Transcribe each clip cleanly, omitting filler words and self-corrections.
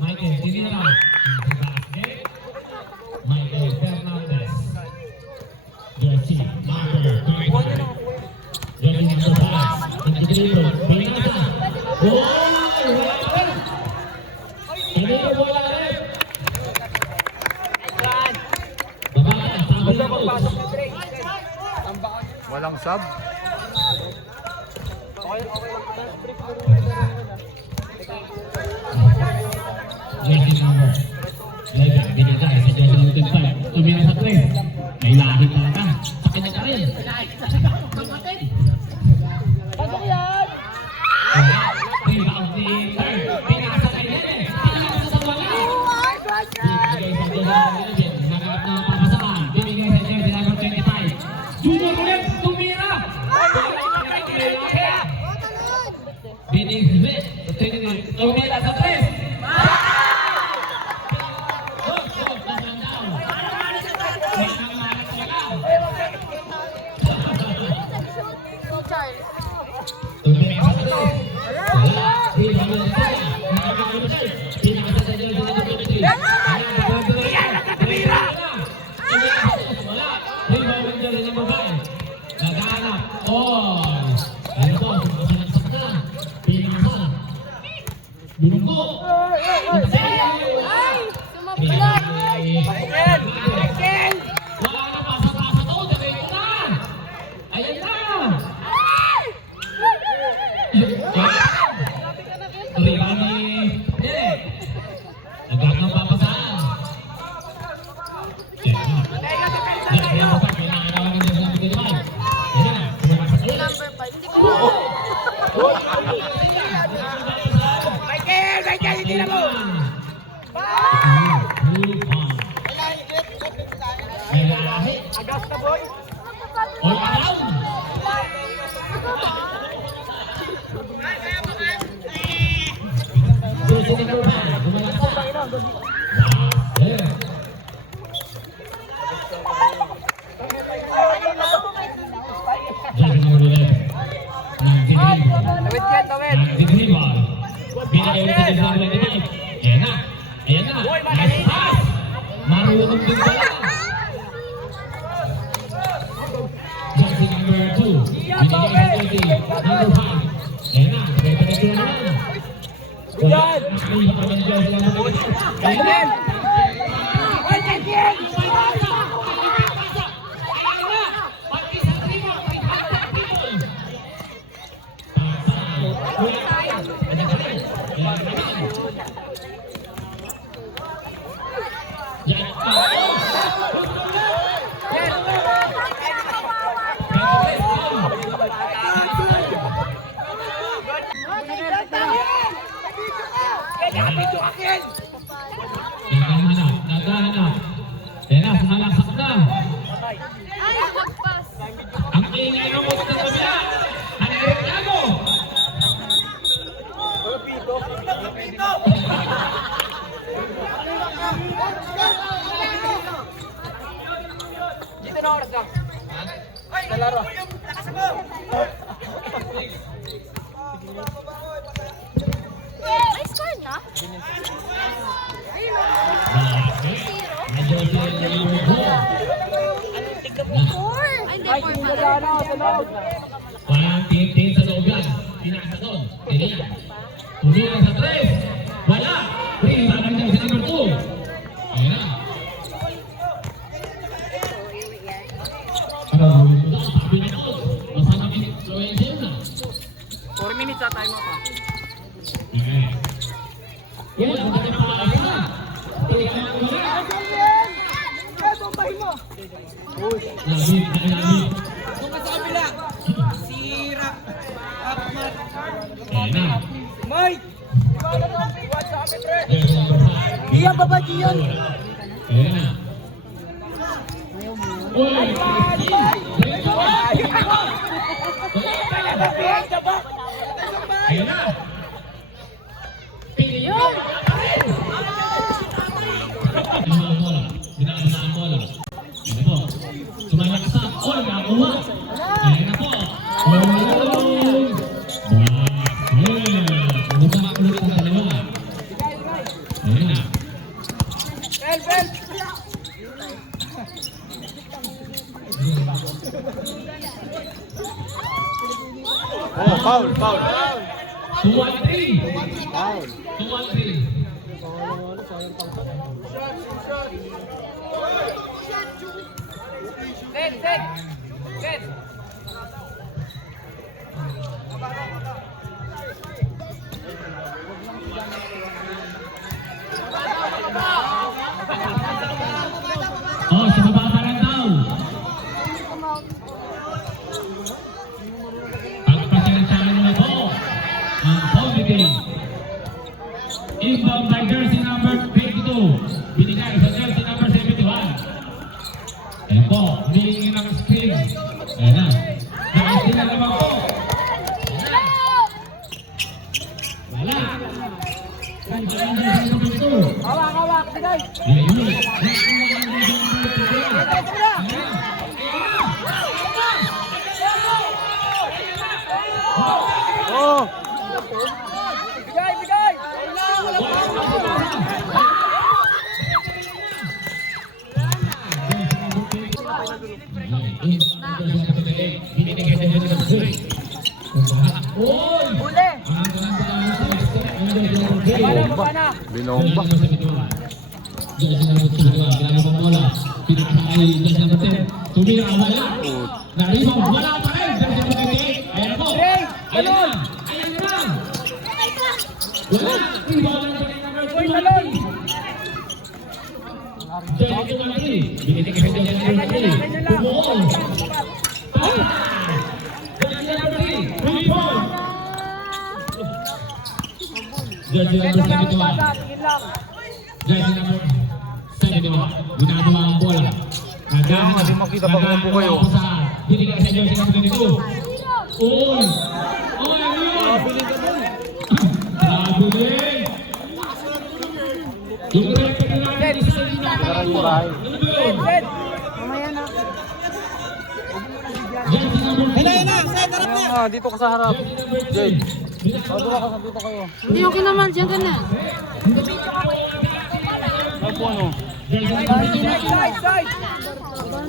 Michael, hindi na lang. Michael Fernandez. Jersey, number 25. Jersey number 5. Nag-dribble. Pinasa. Hindi ko wala rin. Walang sub. Jersey number 11. Binigay sa jersey number 5. Tumira sa 3. May lahi talaga. Sakit na rin. Pasok yan! Rebound ni Third. Pinasa kay Nene. Pinasa sa wala. Bibigay sa jersey number 11. Naganap na papasakan. Bibigay sa jersey number 25. Junior ulit. Tumira. Binigay. Tumira sa 3. Marunong din pala. Jersey number 2. Binigay sa jersey number 5. Ayan na. Pinagpapatuloy na lang. Yan! Nakalipa ka ng jersey number 5. Ayan na. Naghahanap. Ayan na, sumalaksak na. Ang ingay ng mga sa kabila. Ang reklamo. Dito na oras ka. Nalaro. May score na? Four. Ay, hindi, Ay, four hindi pala. na sa loob. Parang tingin sa loob lang. Pinasa doon. Ayan. Tumira sa 3. Wala. Rebound ng jersey number 2. Ayan na. Sabi na doon. Masama influencer na. 4 minutes sa time mo pa. Okay. Yan, ang kanyang pangalan na. Tingnan mo na. Lamig, lamig. Kung sa kabila, sira. Ahmad. Ayan na. Mike! Jersey number 5. Iyan ba ba, Gian? Ayan na. Uy! Ayan na. Piliyon! Pinakasaan bola. Pinakasaan bola. Ayan po. Sumalaksak. Oh, nakakuha. Ayan na po. Oh! Basket! 2-1-3. Foul. 2-1-3. Set. Oh, sa baba pa lang daw. Pagpasyalan na po ang positive. Inbound by jersey number 22. Binigay sa jersey number 71. Ayan po, humihingi ng screen. Ayan na. Nakastin na naman po. Wala. Ang jersey number 2. Hawak, bigay. Ayun. Oh. Bigay. Huli. Bana. Binomba. Wala pa rin. Ayan po. Ray, Ayan talon. na. Ayan na. Wala. Rebound ng number 20. Jersey number 3. Binigay sa jersey number 3. Bumuol. Jersey number 3. Rebound. Jersey number 71. Tingin lang. Jersey number 71. Ginagawa ang bola. Kaya nga, di makita pa kung po kayo. Binigay sa jersey number 22. Uy! Uy! Ano yun? Nabili! Yung record na natin sa Salina. Ano ba yun? Set. Jersey number 2. Ah, dito ka sa harap. Jersey number 3. Dito kayo. Hindi, okay naman. Diyan ka na. Ano po ano? Jersey number 22. Side.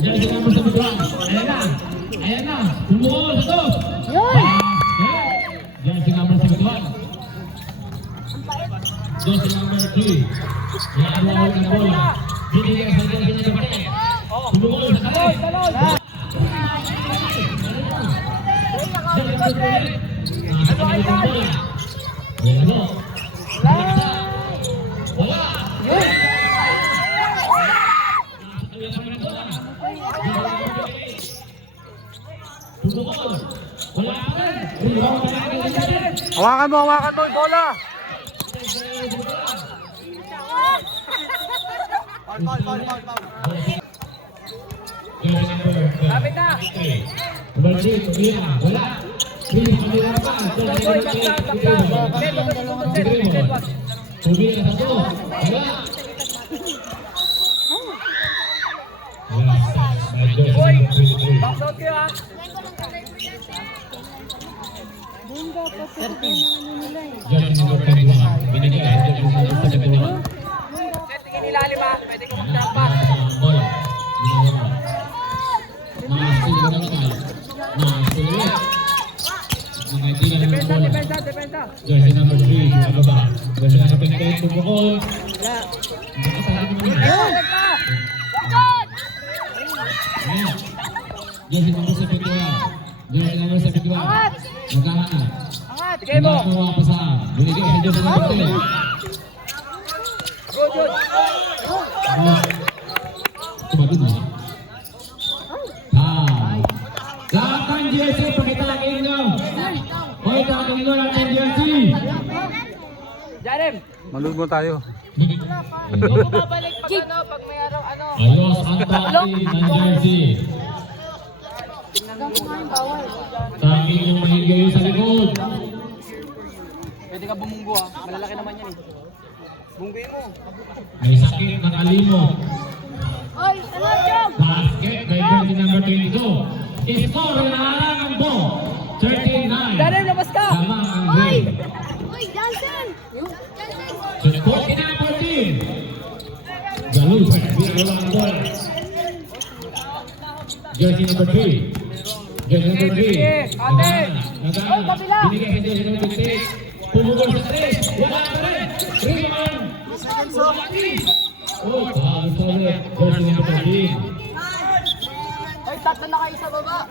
Jersey number 71. Ayan na. Ayan na. Bumuol sa to. Yun! Jersey number 71. Jersey number 3. Ginagawa ng bola. Binigay sa jersey number 10. Bumuol sa to. Talon. Jersey number 3. Nakakabalik ang bola. Ayan po. Wala. Bumuol. Wala pa rin. Rebound pa rin. Hawakan to, bola. Lapit na. Number 3, Tumira. Wala. 3, Tumira pa. Boy, kapta. Tumira sa to. Wala. Boy, box out kayo ha. Jersey number 21. Binigay sa jersey number 71. Set, tingin ilalim ha. Pwede ko mag-trampas. Bola. Masulit ang kal. Masulit. Mga tira ng bola. Depensa. Jersey number 3. Nababa. Jersey number 28. Bumukol. Wala. Nakasali mo na. Balik na. Ayan. Jersey number 71. Jersey number 71. Magkakanan. Bigay mo. Nakakuha pa saan. Binigay sa jersey number 10. Good. Tumagot mo. Lahat ng jersey, pakitangin nyo. Hoy, tangin nyo lahat ng jersey. Jarem. Manood mo tayo. Babalik pag pag may araw Ayos ang tangin ng jersey. Tangin yung mahigay sa likod. Pwede ka bumunggo ha. Malalaki naman yan eh. Bunggoy mo. May sakit ng alimot. Oy, ano dyan? Basket by jersey number 22. Score na ang po. 39. Jarem, labas ka. Tama ang grade. Uy, Johnson! So, 49-14. Galul, biro ang bola. Jersey number 3. Jersey number 3. Ate. Naga, binigay sa jersey number 26. Pumugol sa 3. Wala pa rin. Rebound. Oh, pahalos ulit. Jersey number 13. Ay, tatlo na kayo sa baba.